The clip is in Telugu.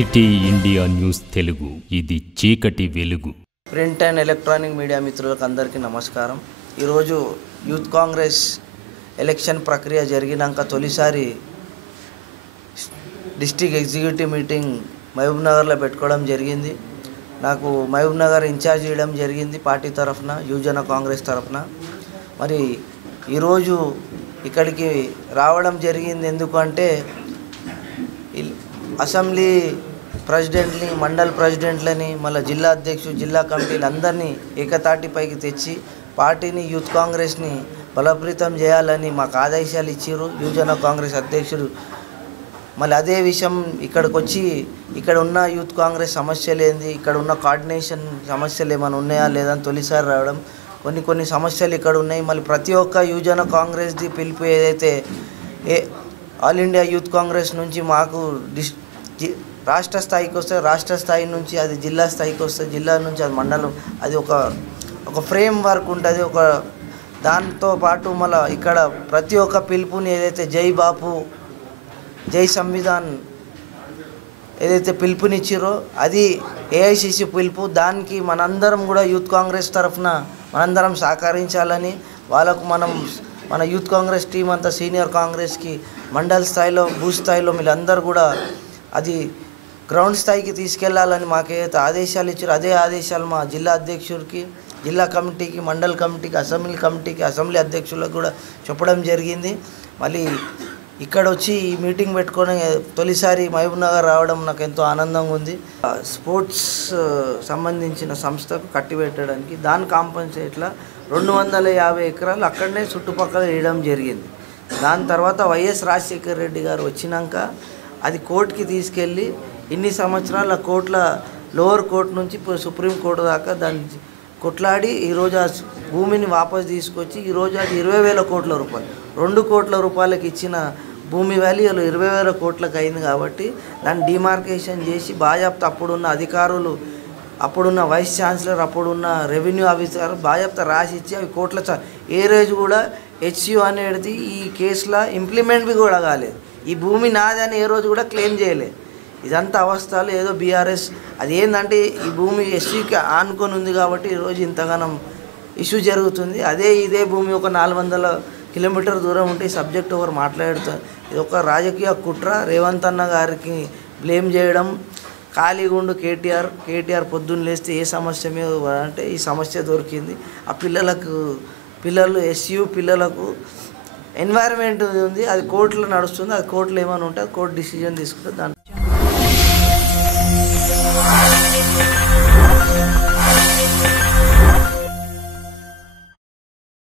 సిటీ ఇండియా న్యూస్ తెలుగు, ఇది చీకటి వెలుగు. ప్రింట్ అండ్ ఎలక్ట్రానిక్ మీడియా మిత్రులకు అందరికీ నమస్కారం. ఈరోజు యూత్ కాంగ్రెస్ ఎలక్షన్ ప్రక్రియ జరిగినాక తొలిసారి డిస్ట్రిక్ట్ ఎగ్జిక్యూటివ్ మీటింగ్ మహబూబ్నగర్లో పెట్టుకోవడం జరిగింది. నాకు మహబూబ్నగర్ ఇన్ఛార్జ్ చేయడం జరిగింది పార్టీ తరఫున, యువజన కాంగ్రెస్ తరఫున. మరి ఈరోజు ఇక్కడికి రావడం జరిగింది ఎందుకంటే అసెంబ్లీ ప్రెసిడెంట్ని, మండల్ ప్రెసిడెంట్లని, మళ్ళీ జిల్లా అధ్యక్షులు, జిల్లా కమిటీలు అందరినీ ఏకతాటిపైకి తెచ్చి పార్టీని, యూత్ కాంగ్రెస్ని బలోపేతం చేయాలని మాకు ఆదేశాలు ఇచ్చారు యువజన కాంగ్రెస్ అధ్యక్షుడు. మళ్ళీ అదే విషయం ఇక్కడికి వచ్చి ఇక్కడ ఉన్న యూత్ కాంగ్రెస్ సమస్యలు ఏంది, ఇక్కడ ఉన్న కోఆర్డినేషన్ సమస్యలు ఏమైనా ఉన్నాయా లేదని తొలిసారి రావడం. కొన్ని సమస్యలు ఇక్కడ ఉన్నాయి. మళ్ళీ ప్రతి ఒక్క యువజన కాంగ్రెస్ది పిలుపు ఏదైతే ఆల్ ఇండియా యూత్ కాంగ్రెస్ నుంచి మాకు రాష్ట్ర స్థాయికి వస్తే, రాష్ట్ర స్థాయి నుంచి అది జిల్లా స్థాయికి వస్తే, జిల్లా నుంచి అది మండలం, అది ఒక ఫ్రేమ్ వర్క్ ఉంటుంది. దాంతో పాటు మళ్ళీ ఇక్కడ ప్రతి ఒక్క పిలుపుని ఏదైతే జై బాపు, జై సంవిధాన్ ఏదైతే పిలుపునిచ్చిరో అది ఏఐసిసి పిలుపు. దానికి మనందరం కూడా యూత్ కాంగ్రెస్ తరఫున మనందరం సహకరించాలని, వాళ్ళకు మన యూత్ కాంగ్రెస్ టీం అంతా సీనియర్ కాంగ్రెస్కి మండల్ స్థాయిలో, బూత్ స్థాయిలో వీళ్ళందరూ కూడా అది గ్రౌండ్ స్థాయికి తీసుకెళ్లాలని మాకేదైతే ఆదేశాలు ఇచ్చారో అదే ఆదేశాలు మా జిల్లా అధ్యక్షుడికి, జిల్లా కమిటీకి, మండల్ కమిటీకి, అసెంబ్లీ కమిటీకి, అసెంబ్లీ అధ్యక్షులకు కూడా చెప్పడం జరిగింది. మళ్ళీ ఇక్కడ వచ్చి ఈ మీటింగ్ పెట్టుకొని తొలిసారి మహబూబ్నగర్ రావడం నాకు ఎంతో ఆనందంగా ఉంది. స్పోర్ట్స్ సంబంధించిన సంస్థకు కట్టిపెట్టడానికి దాని కాంపన్సేట్లా 250 ఎకరాలు అక్కడనే చుట్టుపక్కల వేయడం జరిగింది. దాని తర్వాత వైఎస్ రాజశేఖర రెడ్డి గారు వచ్చినాక అది కోర్టుకి తీసుకెళ్ళి ఇన్ని సంవత్సరాల కోర్టుల లోవర్ కోర్టు నుంచి సుప్రీం కోర్టు దాకా దాన్ని కొట్లాడి ఈరోజు ఆ భూమిని వాపసు తీసుకొచ్చి ఈరోజు అది 20,000 కోట్ల రూపాయలు, 2 కోట్ల రూపాయలకి ఇచ్చిన భూమి వాల్యూ 20,000 కోట్లకు అయింది. కాబట్టి దాన్ని డిమార్కేషన్ చేసి బాజాప్తా అప్పుడున్న అధికారులు, అప్పుడున్న వైస్ ఛాన్సలర్, అప్పుడున్న రెవెన్యూ ఆఫీసర్ బాజాప్తా రాసిచ్చి అవి కోట్ల ఏ రోజు కూడా హెచ్సియు అనేది ఈ కేసులో ఇంప్లిమెంట్ కూడా కాలేదు. ఈ భూమి నాదని ఏ రోజు కూడా క్లెయిమ్ చేయలేదు. ఇదంతా అవస్థలు ఏదో బీఆర్ఎస్ అది ఏంటంటే ఈ భూమి ఎస్సీకి ఆనుకొని ఉంది కాబట్టి ఈరోజు ఇంతగానం ఇష్యూ జరుగుతుంది. ఇదే భూమి ఒక 400 కిలోమీటర్ దూరం ఉంటే ఈ సబ్జెక్ట్ ఒకరు మాట్లాడుతారు. ఇది ఒక రాజకీయ కుట్ర. రేవంత్ అన్న గారికి బ్లేమ్ చేయడం, ఖాళీగుండు కేటీఆర్ పొద్దున్న లేస్తే ఏ సమస్య మీద అంటే ఈ సమస్య దొరికింది. ఆ పిల్లలు ఎస్యూ పిల్లలకు ఎన్వైరన్మెంట్ ఉంది, అది కోర్టులో నడుస్తుంది. అది కోర్టులో ఏమైనా ఉంటే అది కోర్టు డిసిజన్ తీసుకుంటే దాని